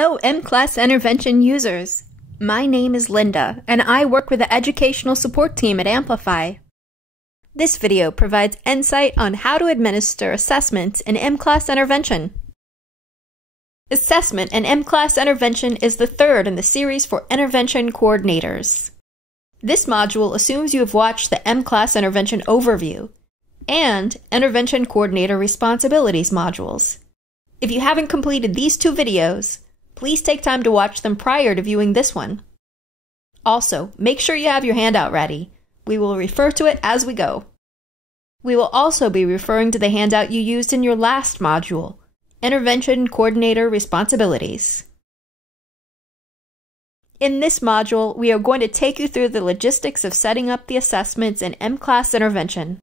Hello, mCLASS Intervention users. My name is Linda, and I work with the educational support team at Amplify. This video provides insight on how to administer assessments in mCLASS Intervention. Assessment in mCLASS Intervention is the third in the series for intervention coordinators. This module assumes you have watched the mCLASS Intervention Overview and Intervention Coordinator Responsibilities modules. If you haven't completed these two videos, please take time to watch them prior to viewing this one. Also, make sure you have your handout ready. We will refer to it as we go. We will also be referring to the handout you used in your last module, Intervention Coordinator Responsibilities. In this module, we are going to take you through the logistics of setting up the assessments in mCLASS Intervention.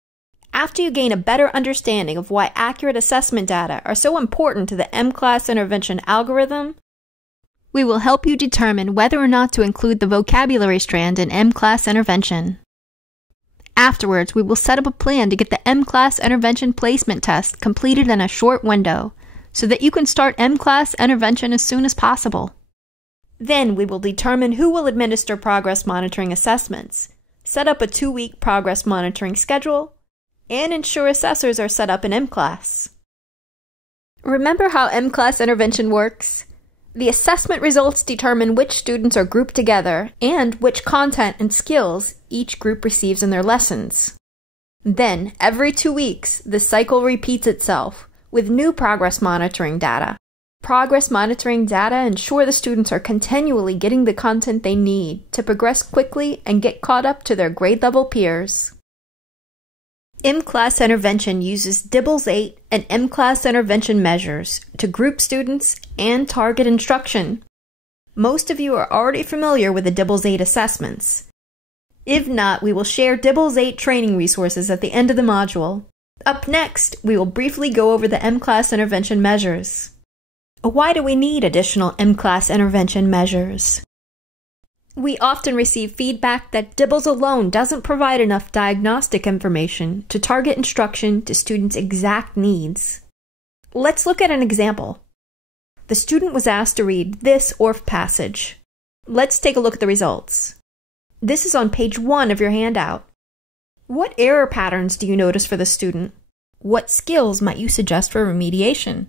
After you gain a better understanding of why accurate assessment data are so important to the mCLASS Intervention algorithm, we will help you determine whether or not to include the vocabulary strand in mCLASS Intervention. Afterwards, we will set up a plan to get the mCLASS Intervention placement test completed in a short window so that you can start mCLASS Intervention as soon as possible. Then we will determine who will administer progress monitoring assessments, set up a 2-week progress monitoring schedule, and ensure assessors are set up in mCLASS. Remember how mCLASS Intervention works? The assessment results determine which students are grouped together and which content and skills each group receives in their lessons. Then, every 2 weeks, the cycle repeats itself with new progress monitoring data. Progress monitoring data ensure the students are continually getting the content they need to progress quickly and get caught up to their grade level peers. mCLASS Intervention uses dibbles 8 and mCLASS Intervention measures to group students and target instruction. Most of you are already familiar with the dibbles 8 assessments. If not, we will share dibbles 8 training resources at the end of the module. Up next, we will briefly go over the mCLASS Intervention measures. Why do we need additional mCLASS Intervention measures? We often receive feedback that dibbles alone doesn't provide enough diagnostic information to target instruction to students' exact needs. Let's look at an example. The student was asked to read this ORF passage. Let's take a look at the results. This is on page 1 of your handout. What error patterns do you notice for the student? What skills might you suggest for remediation?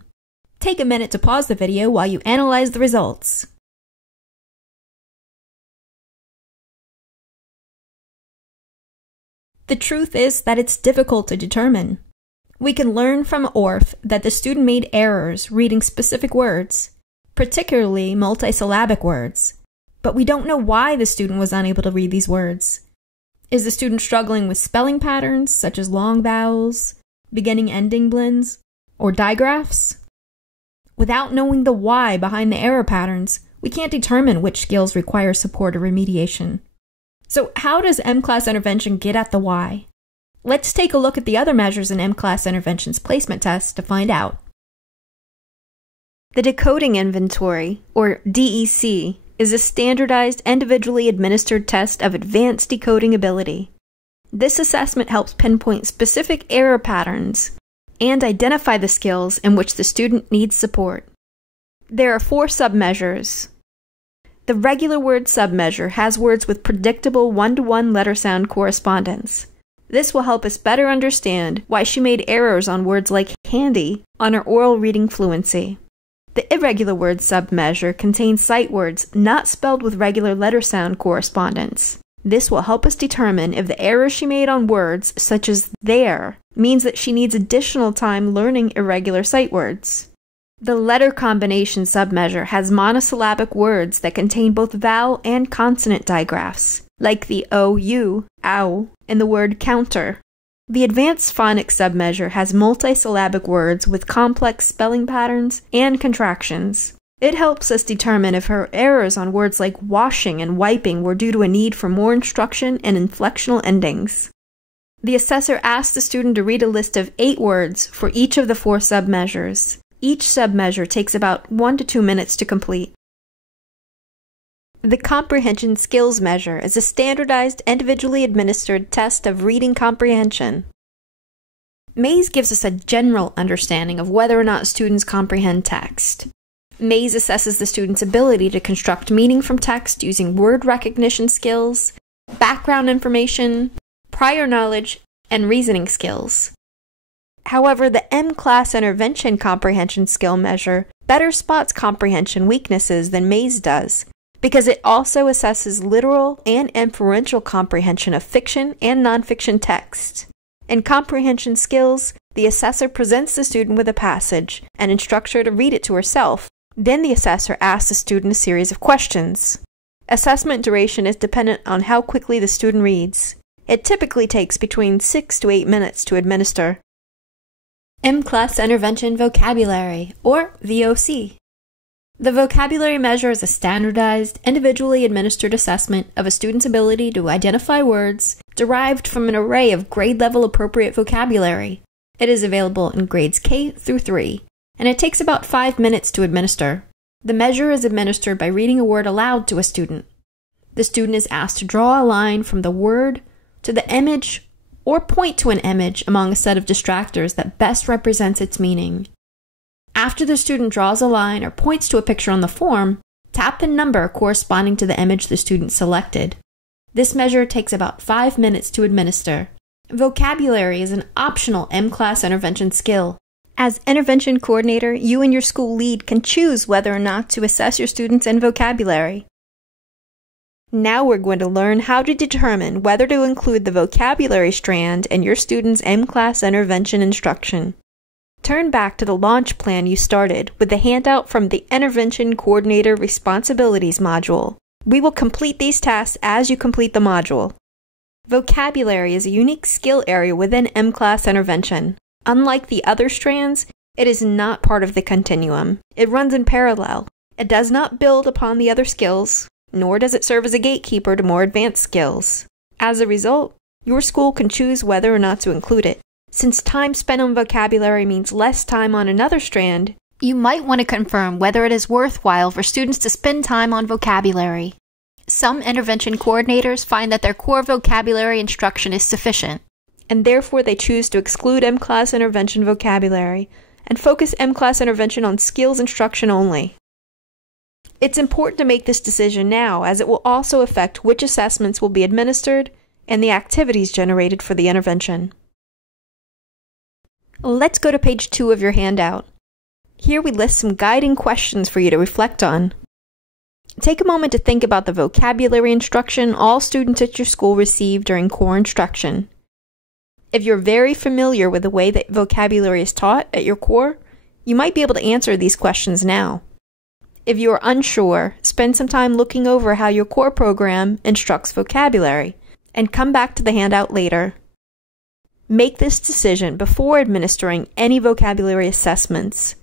Take a minute to pause the video while you analyze the results. The truth is that it's difficult to determine. We can learn from ORF that the student made errors reading specific words, particularly multisyllabic words, but we don't know why the student was unable to read these words. Is the student struggling with spelling patterns such as long vowels, beginning-ending blends, or digraphs? Without knowing the why behind the error patterns, we can't determine which skills require support or remediation. So how does mCLASS Intervention get at the why? Let's take a look at the other measures in mCLASS Intervention's placement test to find out. The Decoding Inventory, or DEC, is a standardized, individually administered test of advanced decoding ability. This assessment helps pinpoint specific error patterns and identify the skills in which the student needs support. There are 4 submeasures. The regular word submeasure has words with predictable 1-to-1 letter sound correspondence. This will help us better understand why she made errors on words like candy on her oral reading fluency. The irregular word submeasure contains sight words not spelled with regular letter sound correspondence. This will help us determine if the error she made on words such as there means that she needs additional time learning irregular sight words. The letter combination submeasure has monosyllabic words that contain both vowel and consonant digraphs, like the OU, ow, and the word counter. The advanced phonics submeasure has multisyllabic words with complex spelling patterns and contractions. It helps us determine if her errors on words like washing and wiping were due to a need for more instruction and inflectional endings. The assessor asks the student to read a list of 8 words for each of the 4 submeasures. Each submeasure takes about 1 to 2 minutes to complete. The Comprehension Skills Measure is a standardized, individually administered test of reading comprehension. Maze gives us a general understanding of whether or not students comprehend text. Maze assesses the student's ability to construct meaning from text using word recognition skills, background information, prior knowledge, and reasoning skills. However, the mCLASS intervention comprehension skill measure better spots comprehension weaknesses than Maze does, because it also assesses literal and inferential comprehension of fiction and nonfiction text. In comprehension skills, the assessor presents the student with a passage and instructs her to read it to herself. Then the assessor asks the student a series of questions. Assessment duration is dependent on how quickly the student reads. It typically takes between 6 to 8 minutes to administer. mCLASS Intervention Vocabulary, or VOC. The vocabulary measure is a standardized, individually administered assessment of a student's ability to identify words derived from an array of grade-level appropriate vocabulary. It is available in grades K through 3, and it takes about 5 minutes to administer. The measure is administered by reading a word aloud to a student. The student is asked to draw a line from the word to the image or point to an image among a set of distractors that best represents its meaning. After the student draws a line or points to a picture on the form, tap the number corresponding to the image the student selected. This measure takes about 5 minutes to administer. Vocabulary is an optional mCLASS intervention skill. As intervention coordinator, you and your school lead can choose whether or not to assess your students in vocabulary. Now we're going to learn how to determine whether to include the vocabulary strand in your student's mCLASS intervention instruction. Turn back to the launch plan you started with the handout from the Intervention Coordinator Responsibilities module. We will complete these tasks as you complete the module. Vocabulary is a unique skill area within mCLASS intervention. Unlike the other strands, it is not part of the continuum. It runs in parallel. It does not build upon the other skills, nor does it serve as a gatekeeper to more advanced skills. As a result, your school can choose whether or not to include it. Since time spent on vocabulary means less time on another strand, you might want to confirm whether it is worthwhile for students to spend time on vocabulary. Some intervention coordinators find that their core vocabulary instruction is sufficient, and therefore they choose to exclude mCLASS intervention vocabulary and focus mCLASS intervention on skills instruction only. It's important to make this decision now, as it will also affect which assessments will be administered and the activities generated for the intervention. Let's go to page 2 of your handout. Here we list some guiding questions for you to reflect on. Take a moment to think about the vocabulary instruction all students at your school receive during core instruction. If you're very familiar with the way that vocabulary is taught at your core, you might be able to answer these questions now. If you are unsure, spend some time looking over how your core program instructs vocabulary, and come back to the handout later. Make this decision before administering any vocabulary assessments,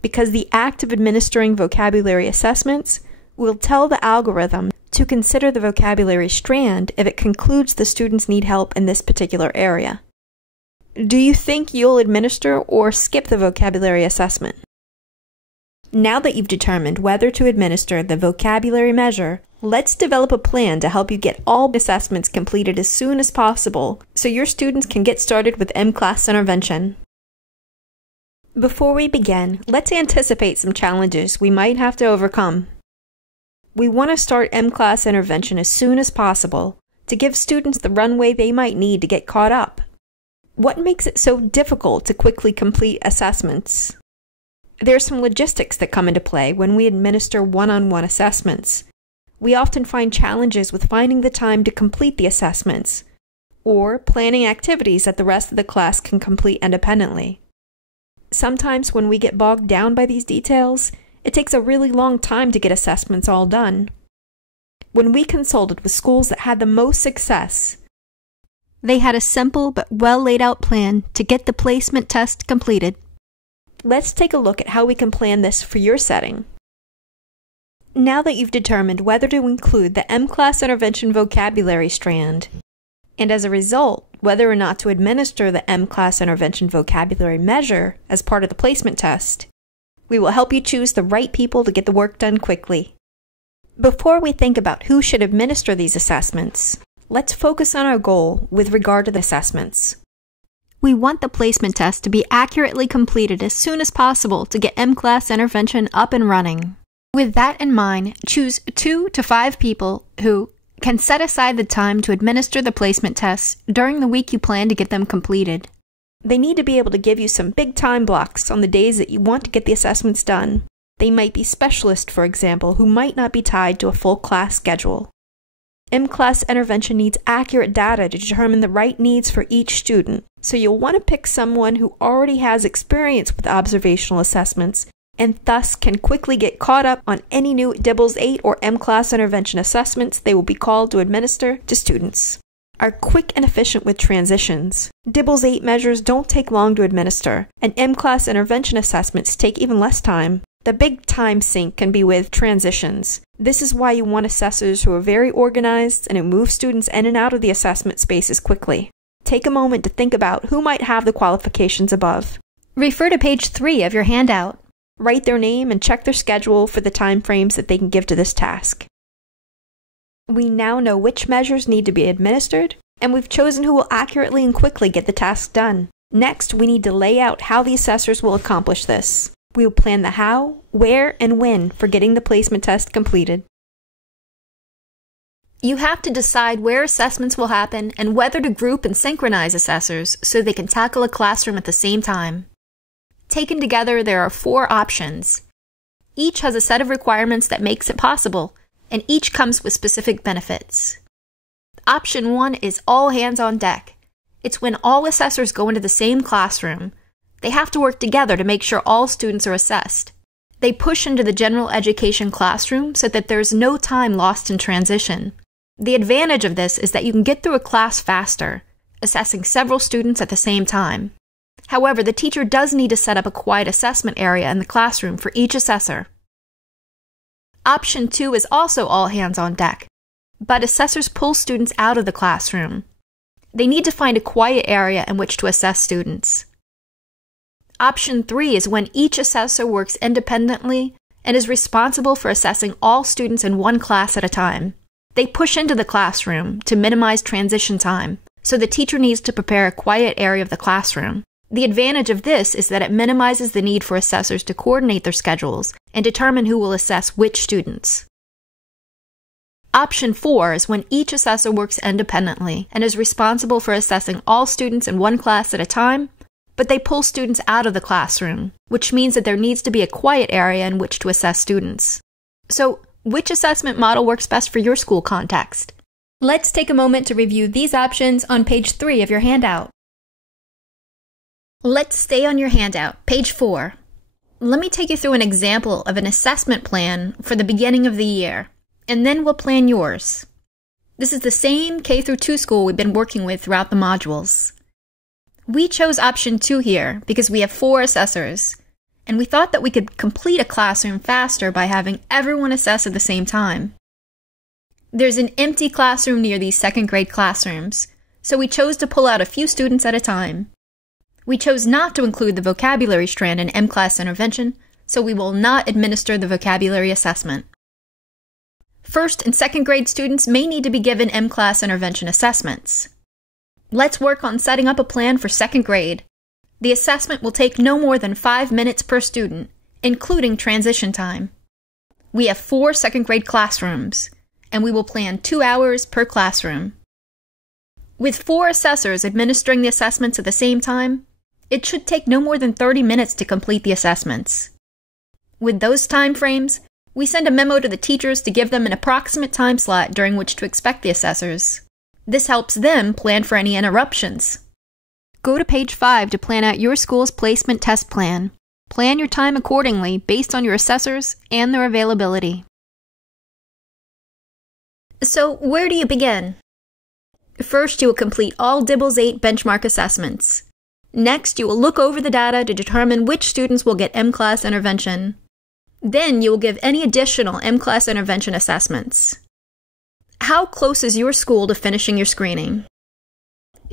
because the act of administering vocabulary assessments will tell the algorithm to consider the vocabulary strand if it concludes the students need help in this particular area. Do you think you'll administer or skip the vocabulary assessment? Now that you've determined whether to administer the vocabulary measure, let's develop a plan to help you get all assessments completed as soon as possible so your students can get started with mCLASS intervention. Before we begin, let's anticipate some challenges we might have to overcome. We want to start mCLASS intervention as soon as possible to give students the runway they might need to get caught up. What makes it so difficult to quickly complete assessments? There are some logistics that come into play when we administer one-on-one assessments. We often find challenges with finding the time to complete the assessments, or planning activities that the rest of the class can complete independently. Sometimes when we get bogged down by these details, it takes a really long time to get assessments all done. When we consulted with schools that had the most success, they had a simple but well laid out plan to get the placement test completed. Let's take a look at how we can plan this for your setting. Now that you've determined whether to include the mCLASS intervention vocabulary strand, and as a result, whether or not to administer the mCLASS intervention vocabulary measure as part of the placement test, we will help you choose the right people to get the work done quickly. Before we think about who should administer these assessments, let's focus on our goal with regard to the assessments. We want the placement test to be accurately completed as soon as possible to get mCLASS intervention up and running. With that in mind, choose 2 to 5 people who can set aside the time to administer the placement tests during the week you plan to get them completed. They need to be able to give you some big time blocks on the days that you want to get the assessments done. They might be specialists, for example, who might not be tied to a full class schedule. mCLASS intervention needs accurate data to determine the right needs for each student, so you'll want to pick someone who already has experience with observational assessments and thus can quickly get caught up on any new dibbles 8 or mCLASS intervention assessments they will be called to administer to students. Are quick and efficient with transitions. dibbles 8 measures don't take long to administer, and mCLASS intervention assessments take even less time. The big time sink can be with transitions. This is why you want assessors who are very organized and who move students in and out of the assessment spaces quickly. Take a moment to think about who might have the qualifications above. Refer to page 3 of your handout. Write their name and check their schedule for the time frames that they can give to this task. We now know which measures need to be administered, and we've chosen who will accurately and quickly get the task done. Next, we need to lay out how the assessors will accomplish this. We will plan the how, where, and when for getting the placement test completed. You have to decide where assessments will happen and whether to group and synchronize assessors so they can tackle a classroom at the same time. Taken together, there are 4 options. Each has a set of requirements that makes it possible, and each comes with specific benefits. Option 1 is all hands on deck. It's when all assessors go into the same classroom. They have to work together to make sure all students are assessed. They push into the general education classroom so that there's no time lost in transition. The advantage of this is that you can get through a class faster, assessing several students at the same time. However, the teacher does need to set up a quiet assessment area in the classroom for each assessor. Option 2 is also all hands on deck, but assessors pull students out of the classroom. They need to find a quiet area in which to assess students. Option 3 is when each assessor works independently and is responsible for assessing all students in one class at a time. They push into the classroom to minimize transition time, so the teacher needs to prepare a quiet area of the classroom. The advantage of this is that it minimizes the need for assessors to coordinate their schedules and determine who will assess which students. Option 4 is when each assessor works independently and is responsible for assessing all students in one class at a time, but they pull students out of the classroom, which means that there needs to be a quiet area in which to assess students. So, which assessment model works best for your school context? Let's take a moment to review these options on page 3 of your handout. Let's stay on your handout, page 4. Let me take you through an example of an assessment plan for the beginning of the year, and then we'll plan yours. This is the same K-2 school we've been working with throughout the modules. We chose option 2 here because we have 4 assessors, and we thought that we could complete a classroom faster by having everyone assess at the same time. There's an empty classroom near these second grade classrooms, so we chose to pull out a few students at a time. We chose not to include the vocabulary strand in mCLASS intervention, so we will not administer the vocabulary assessment. First and second grade students may need to be given mCLASS intervention assessments. Let's work on setting up a plan for second grade. The assessment will take no more than 5 minutes per student, including transition time. We have 4 second grade classrooms, and we will plan 2 hours per classroom. With 4 assessors administering the assessments at the same time, it should take no more than 30 minutes to complete the assessments. With those time frames, we send a memo to the teachers to give them an approximate time slot during which to expect the assessors. This helps them plan for any interruptions. Go to page 5 to plan out your school's placement test plan. Plan your time accordingly based on your assessors and their availability. So, where do you begin? First, you will complete all dibbles 8 benchmark assessments. Next, you will look over the data to determine which students will get mCLASS intervention. Then, you will give any additional mCLASS intervention assessments. How close is your school to finishing your screening?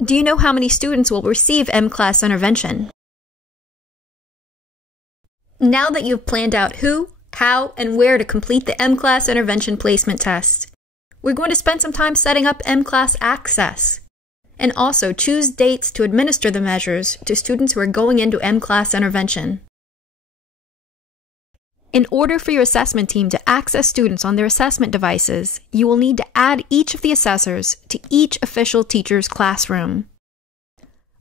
Do you know how many students will receive mCLASS intervention? Now that you've planned out who, how, and where to complete the mCLASS intervention placement test, we're going to spend some time setting up mCLASS Access. and also choose dates to administer the measures to students who are going into mCLASS intervention. In order for your assessment team to access students on their assessment devices, you will need to add each of the assessors to each official teacher's classroom.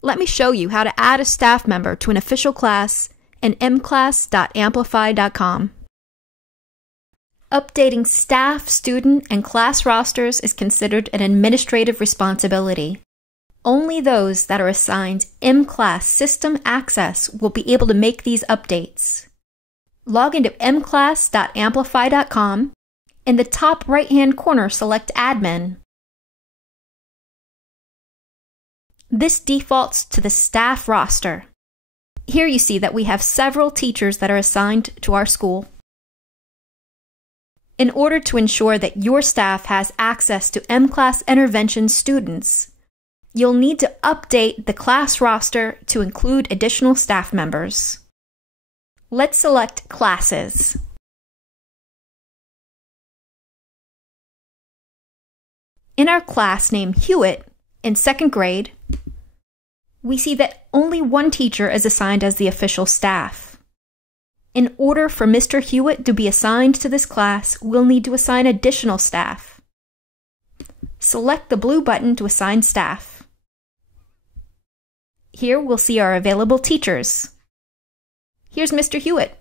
Let me show you how to add a staff member to an official class in mclass.amplify.com. Updating staff, student, and class rosters is considered an administrative responsibility. Only those that are assigned mCLASS system access will be able to make these updates. Log into mclass.amplify.com. In the top right-hand corner, select Admin. This defaults to the staff roster. Here you see that we have several teachers that are assigned to our school. In order to ensure that your staff has access to mCLASS intervention students, you'll need to update the class roster to include additional staff members. Let's select Classes. In our class named Hewitt, in 2nd grade, we see that only one teacher is assigned as the official staff. In order for Mr. Hewitt to be assigned to this class, we'll need to assign additional staff. Select the blue button to assign staff. Here we'll see our available teachers. Here's Mr. Hewitt.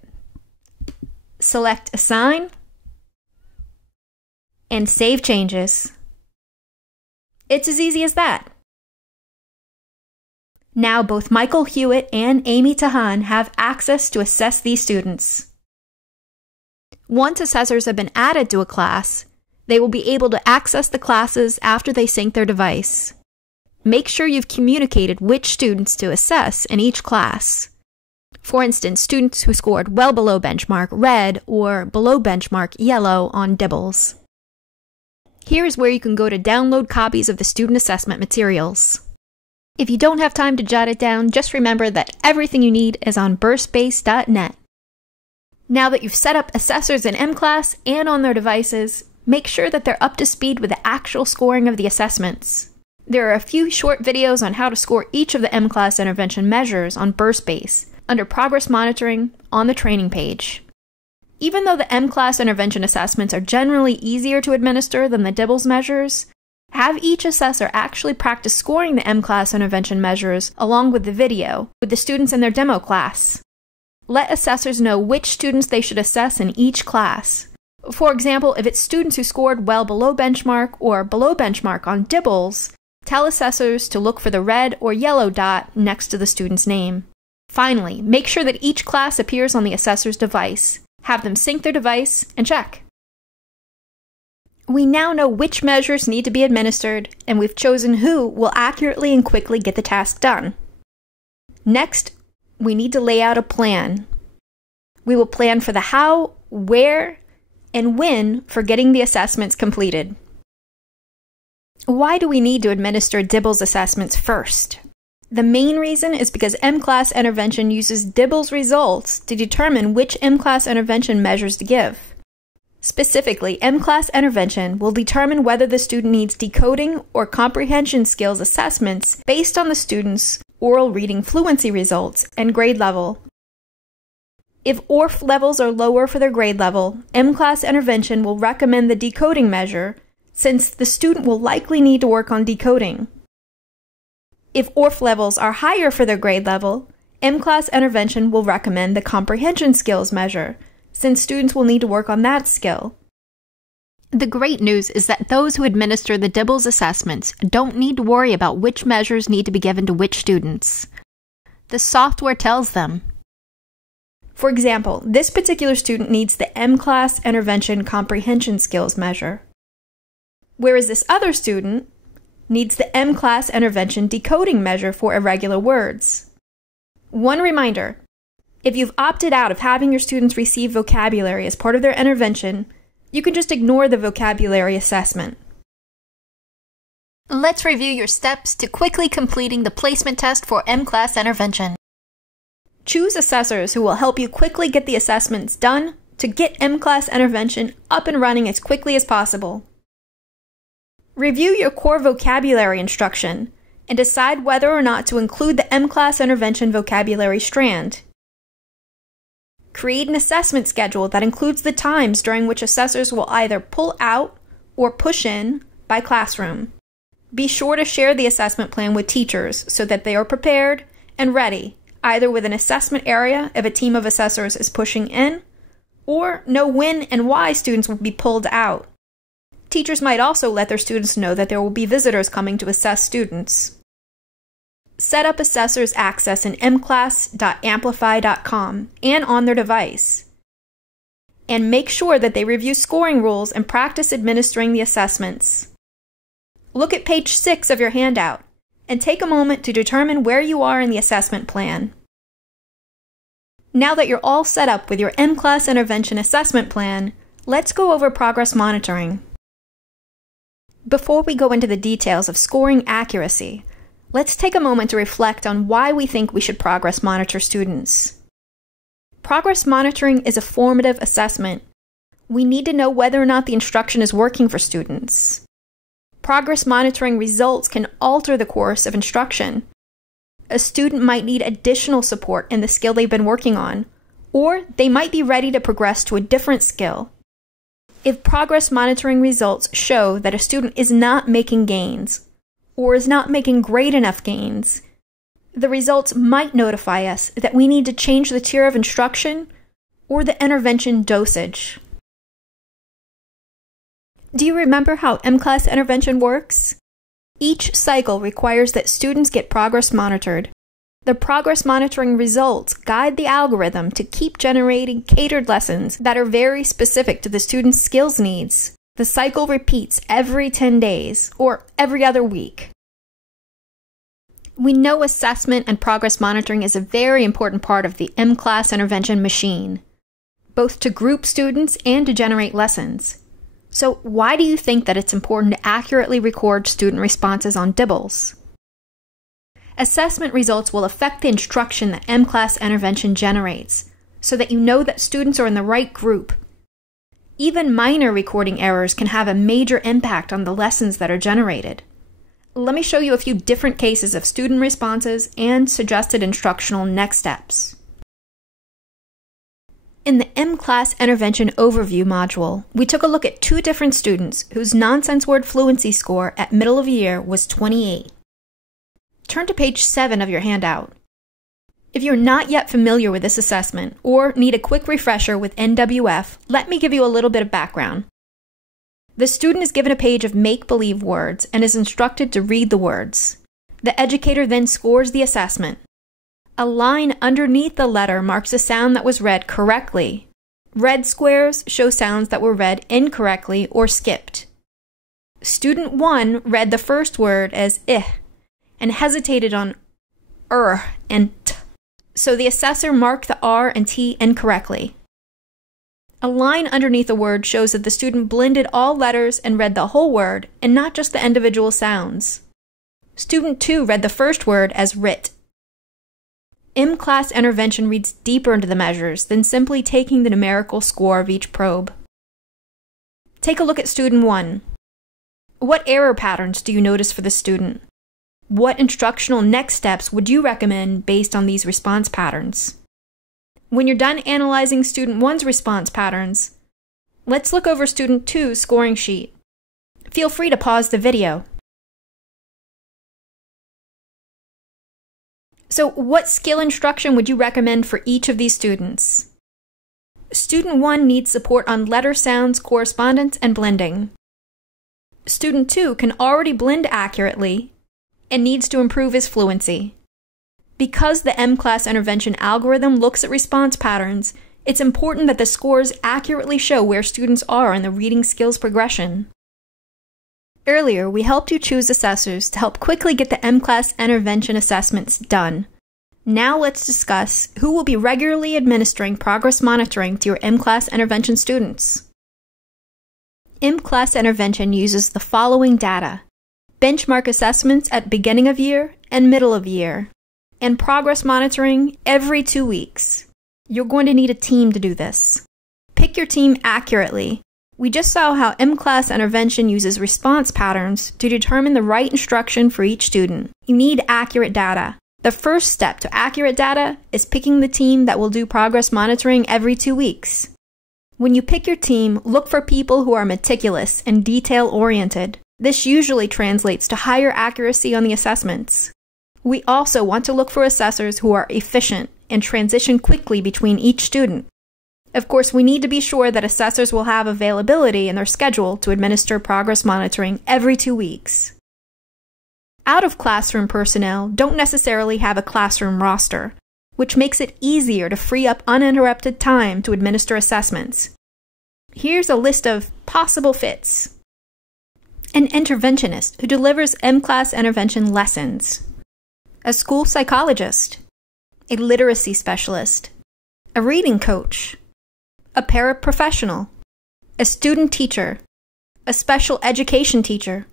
Select Assign and Save Changes. It's as easy as that. Now both Michael Hewitt and Amy Tahan have access to assess these students. Once assessors have been added to a class, they will be able to access the classes after they sync their device. Make sure you've communicated which students to assess in each class. For instance, students who scored well below benchmark red or below benchmark yellow on dibbles. Here is where you can go to download copies of the student assessment materials. If you don't have time to jot it down, just remember that everything you need is on burstbase.net. Now that you've set up assessors in mCLASS and on their devices, make sure that they're up to speed with the actual scoring of the assessments. There are a few short videos on how to score each of the mCLASS intervention measures on Burstbase, under Progress Monitoring on the training page. Even though the mCLASS intervention assessments are generally easier to administer than the dibbles measures, have each assessor actually practice scoring the mCLASS intervention measures along with the video with the students in their demo class. Let assessors know which students they should assess in each class. For example, if it's students who scored well below benchmark or below benchmark on dibbles, tell assessors to look for the red or yellow dot next to the student's name. Finally, make sure that each class appears on the assessor's device. Have them sync their device and check. We now know which measures need to be administered, and we've chosen who will accurately and quickly get the task done. Next, we need to lay out a plan. We will plan for the how, where, and when for getting the assessments completed. Why do we need to administer dibbles assessments first? The main reason is because mCLASS intervention uses dibbles results to determine which mCLASS intervention measures to give. Specifically, mCLASS intervention will determine whether the student needs decoding or comprehension skills assessments based on the student's oral reading fluency results and grade level. If ORF levels are lower for their grade level, mCLASS intervention will recommend the decoding measure, since the student will likely need to work on decoding. If ORF levels are higher for their grade level, mCLASS intervention will recommend the comprehension skills measure, since students will need to work on that skill. The great news is that those who administer the dibbles assessments don't need to worry about which measures need to be given to which students. The software tells them. For example, this particular student needs the mCLASS intervention comprehension skills measure, whereas this other student needs the mCLASS intervention decoding measure for irregular words. One reminder, if you've opted out of having your students receive vocabulary as part of their intervention, you can just ignore the vocabulary assessment. Let's review your steps to quickly completing the placement test for mCLASS intervention. Choose assessors who will help you quickly get the assessments done to get mCLASS intervention up and running as quickly as possible. Review your core vocabulary instruction and decide whether or not to include the mCLASS intervention vocabulary strand. Create an assessment schedule that includes the times during which assessors will either pull out or push in by classroom. Be sure to share the assessment plan with teachers so that they are prepared and ready, either with an assessment area if a team of assessors is pushing in, or know when and why students will be pulled out. Teachers might also let their students know that there will be visitors coming to assess students. Set up assessors' access in mclass.amplify.com and on their device. And make sure that they review scoring rules and practice administering the assessments. Look at page 6 of your handout and take a moment to determine where you are in the assessment plan. Now that you're all set up with your mCLASS intervention assessment plan, let's go over progress monitoring. Before we go into the details of scoring accuracy, let's take a moment to reflect on why we think we should progress monitor students. Progress monitoring is a formative assessment. We need to know whether or not the instruction is working for students. Progress monitoring results can alter the course of instruction. A student might need additional support in the skill they've been working on, or they might be ready to progress to a different skill. If progress monitoring results show that a student is not making gains, or is not making great enough gains, the results might notify us that we need to change the tier of instruction or the intervention dosage. Do you remember how mCLASS intervention works? Each cycle requires that students get progress monitored. The progress monitoring results guide the algorithm to keep generating catered lessons that are very specific to the student's skills needs. The cycle repeats every 10 days, or every other week. We know assessment and progress monitoring is a very important part of the mCLASS intervention machine, both to group students and to generate lessons. So why do you think that it's important to accurately record student responses on dibbles? Assessment results will affect the instruction that mCLASS intervention generates, so that you know that students are in the right group. Even minor recording errors can have a major impact on the lessons that are generated. Let me show you a few different cases of student responses and suggested instructional next steps. In the mCLASS Intervention Overview module, we took a look at 2 different students whose nonsense word fluency score at middle of year was 28. Turn to page 7 of your handout. If you're not yet familiar with this assessment or need a quick refresher with NWF, let me give you a little bit of background. The student is given a page of make-believe words and is instructed to read the words. The educator then scores the assessment. A line underneath the letter marks a sound that was read correctly. Red squares show sounds that were read incorrectly or skipped. Student 1 read the first word as and hesitated on and t, so the assessor marked the R and T incorrectly. A line underneath the word shows that the student blended all letters and read the whole word and not just the individual sounds. Student 2 read the first word as writ. mCLASS intervention reads deeper into the measures than simply taking the numerical score of each probe. Take a look at student 1. What error patterns do you notice for the student? What instructional next steps would you recommend based on these response patterns? When you're done analyzing student 1's response patterns, let's look over student 2's scoring sheet. Feel free to pause the video. So, what skill instruction would you recommend for each of these students? Student 1 needs support on letter sounds, correspondence, and blending. Student 2 can already blend accurately and needs to improve his fluency. Because the mCLASS intervention algorithm looks at response patterns, it's important that the scores accurately show where students are in the reading skills progression. Earlier, we helped you choose assessors to help quickly get the mCLASS intervention assessments done. Now let's discuss who will be regularly administering progress monitoring to your mCLASS intervention students. mCLASS intervention uses the following data: benchmark assessments at beginning of year and middle of year, and progress monitoring every 2 weeks. You're going to need a team to do this. Pick your team accurately. We just saw how mCLASS intervention uses response patterns to determine the right instruction for each student. You need accurate data. The first step to accurate data is picking the team that will do progress monitoring every 2 weeks. When you pick your team, look for people who are meticulous and detail-oriented. This usually translates to higher accuracy on the assessments. We also want to look for assessors who are efficient and transition quickly between each student. Of course, we need to be sure that assessors will have availability in their schedule to administer progress monitoring every 2 weeks. Out-of-classroom personnel don't necessarily have a classroom roster, which makes it easier to free up uninterrupted time to administer assessments. Here's a list of possible fits. An interventionist who delivers mCLASS intervention lessons. A school psychologist. A literacy specialist. A reading coach. A paraprofessional. A student teacher. A special education teacher.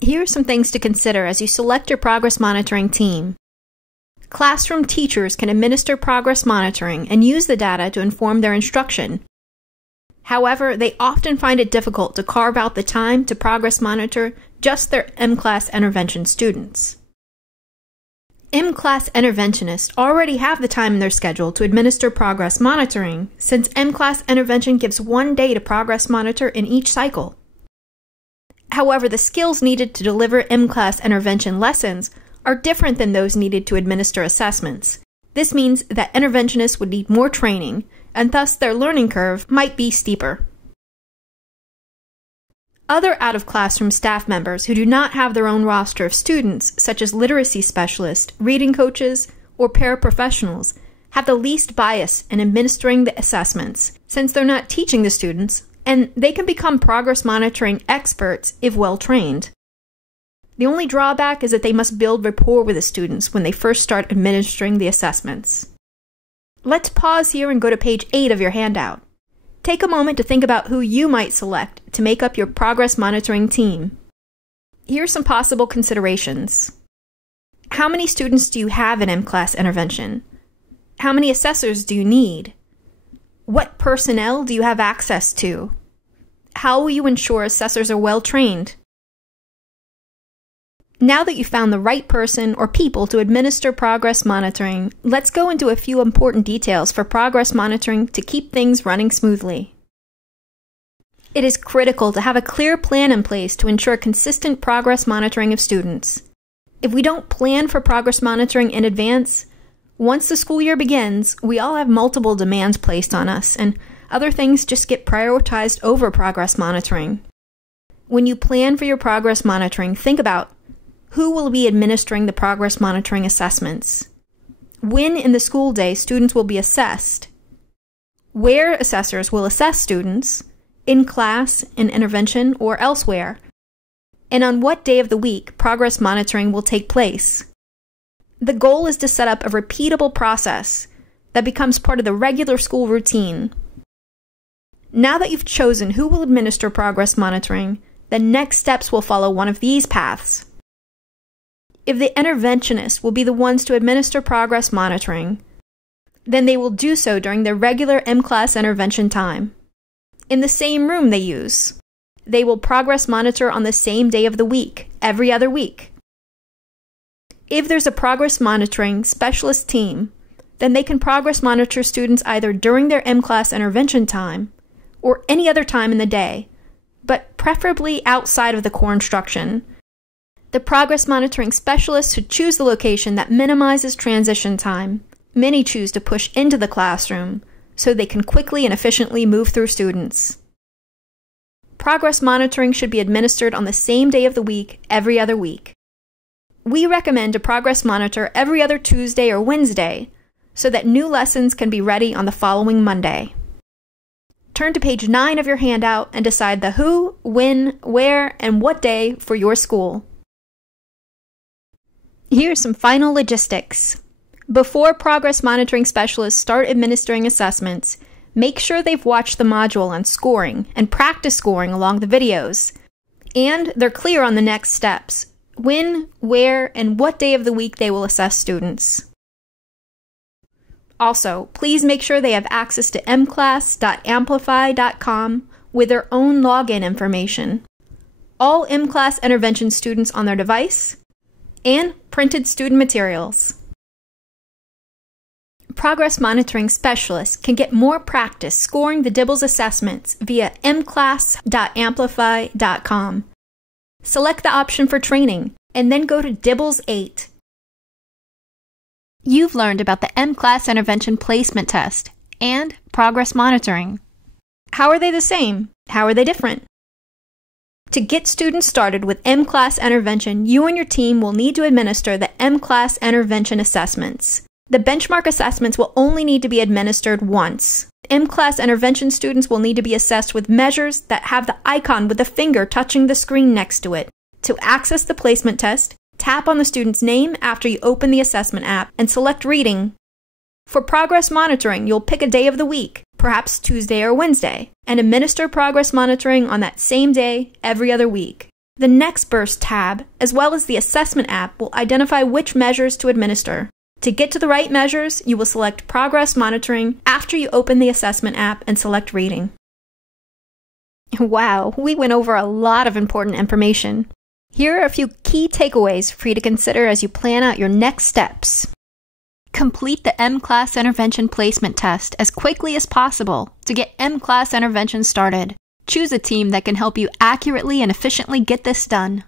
Here are some things to consider as you select your progress monitoring team. Classroom teachers can administer progress monitoring and use the data to inform their instruction. However, they often find it difficult to carve out the time to progress monitor just their mCLASS intervention students. mCLASS interventionists already have the time in their schedule to administer progress monitoring, since mCLASS intervention gives 1 day to progress monitor in each cycle. However, the skills needed to deliver mCLASS intervention lessons are different than those needed to administer assessments. This means that interventionists would need more training, and thus their learning curve might be steeper. Other out-of-classroom staff members who do not have their own roster of students, such as literacy specialists, reading coaches, or paraprofessionals, have the least bias in administering the assessments, since they're not teaching the students, and they can become progress monitoring experts if well-trained. The only drawback is that they must build rapport with the students when they first start administering the assessments. Let's pause here and go to page 8 of your handout. Take a moment to think about who you might select to make up your progress monitoring team. Here are some possible considerations. How many students do you have in mCLASS intervention? How many assessors do you need? What personnel do you have access to? How will you ensure assessors are well trained? Now that you've found the right person or people to administer progress monitoring, let's go into a few important details for progress monitoring to keep things running smoothly. It is critical to have a clear plan in place to ensure consistent progress monitoring of students. If we don't plan for progress monitoring in advance, once the school year begins, we all have multiple demands placed on us, and other things just get prioritized over progress monitoring. When you plan for your progress monitoring, think about who will be administering the progress monitoring assessments? When in the school day students will be assessed? Where assessors will assess students? In class, in intervention, or elsewhere? And on what day of the week progress monitoring will take place? The goal is to set up a repeatable process that becomes part of the regular school routine. Now that you've chosen who will administer progress monitoring, the next steps will follow one of these paths. If the interventionists will be the ones to administer progress monitoring, then they will do so during their regular mCLASS intervention time. In the same room they use. They will progress monitor on the same day of the week, every other week. If there's a progress monitoring specialist team, then they can progress monitor students either during their mCLASS intervention time or any other time in the day, but preferably outside of the core instruction. The progress monitoring specialists should choose the location that minimizes transition time. Many choose to push into the classroom so they can quickly and efficiently move through students. Progress monitoring should be administered on the same day of the week, every other week. We recommend to progress monitor every other Tuesday or Wednesday so that new lessons can be ready on the following Monday. Turn to page 9 of your handout and decide the who, when, where, and what day for your school. Here are some final logistics. Before progress monitoring specialists start administering assessments, make sure they've watched the module on scoring and practice scoring along the videos. And they're clear on the next steps: when, where, and what day of the week they will assess students. Also, please make sure they have access to mCLASS.amplify.com with their own login information, all mCLASS intervention students on their device, and printed student materials. Progress monitoring specialists can get more practice scoring the dibbles assessments via mCLASS.amplify.com. Select the option for training, and then go to Dibbles 8. You've learned about the mCLASS intervention placement test and progress monitoring. How are they the same? How are they different? To get students started with mCLASS intervention, you and your team will need to administer the mCLASS intervention assessments. The benchmark assessments will only need to be administered once. mCLASS intervention students will need to be assessed with measures that have the icon with the finger touching the screen next to it. To access the placement test, tap on the student's name after you open the assessment app and select Reading. For progress monitoring, you'll pick a day of the week, perhaps Tuesday or Wednesday, and administer progress monitoring on that same day every other week. The Next Burst tab, as well as the assessment app, will identify which measures to administer. To get to the right measures, you will select Progress Monitoring after you open the assessment app and select Reading. Wow, we went over a lot of important information. Here are a few key takeaways for you to consider as you plan out your next steps. Complete the mCLASS intervention placement test as quickly as possible to get mCLASS intervention started. Choose a team that can help you accurately and efficiently get this done.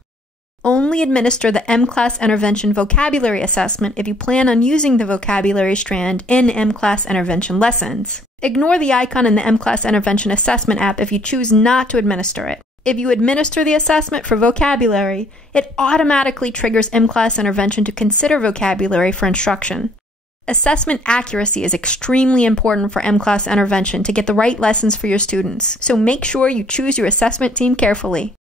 Only administer the mCLASS intervention vocabulary assessment if you plan on using the vocabulary strand in mCLASS intervention lessons. Ignore the icon in the mCLASS intervention assessment app if you choose not to administer it. If you administer the assessment for vocabulary, it automatically triggers mCLASS intervention to consider vocabulary for instruction. Assessment accuracy is extremely important for mCLASS intervention to get the right lessons for your students, so make sure you choose your assessment team carefully.